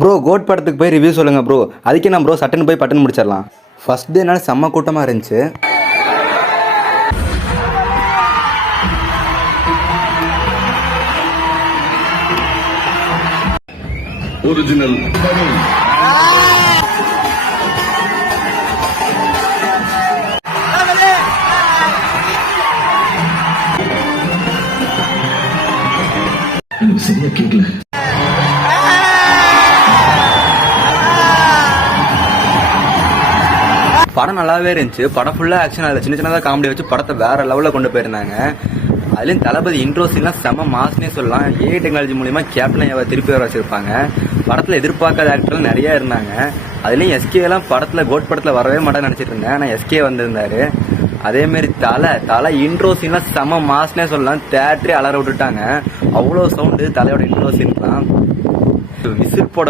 Bro code படத்துக்கு போய் review சொல்லுங்கள் ப்ரோ. அதுக்கே நான் ப்ரோ சட்டன் போய் பட்டன் முடிச்சிடலாம். ஃபர்ஸ்ட் டேனால செம்ம கூட்டமாக இருந்துச்சு. ஒரிஜினல் சரியா கேட்கல. படம் நல்லாவே இருந்துச்சு. படம் ஃபுல்லாக ஆக்ஷன், அதில் சின்ன சின்னதாக காமெடி வச்சு படத்தை வேற லெவலில் கொண்டு போயிருந்தாங்க. அதுலேயும் தளபதி இன்ட்ரோ சீன்லாம் செம்ம மாஸ்னே சொல்லலாம். ஏஐ டெக்னாலஜி மூலிமா கேப்டன் திருப்பி வர வச்சிருப்பாங்க. படத்தில் எதிர்பார்க்காத ஆக்டர்லாம் நிறையா இருந்தாங்க. அதுலேயும் எஸ்கேலாம் படத்தில் கோட் படத்தில் வரவே மாட்டேன்னு நினச்சிட்டு இருந்தேன். ஆனால் எஸ்கே வந்திருந்தாரு. அதேமாரி தலை இன்ட்ரோ சீன்லாம் செம்ம மாஸ்னே சொல்லலாம். தேட்டரே அலற விட்டுட்டாங்க. அவ்வளோ சவுண்டு தலையோட இன்ட்ரோ சீன்லாம். விசில் போட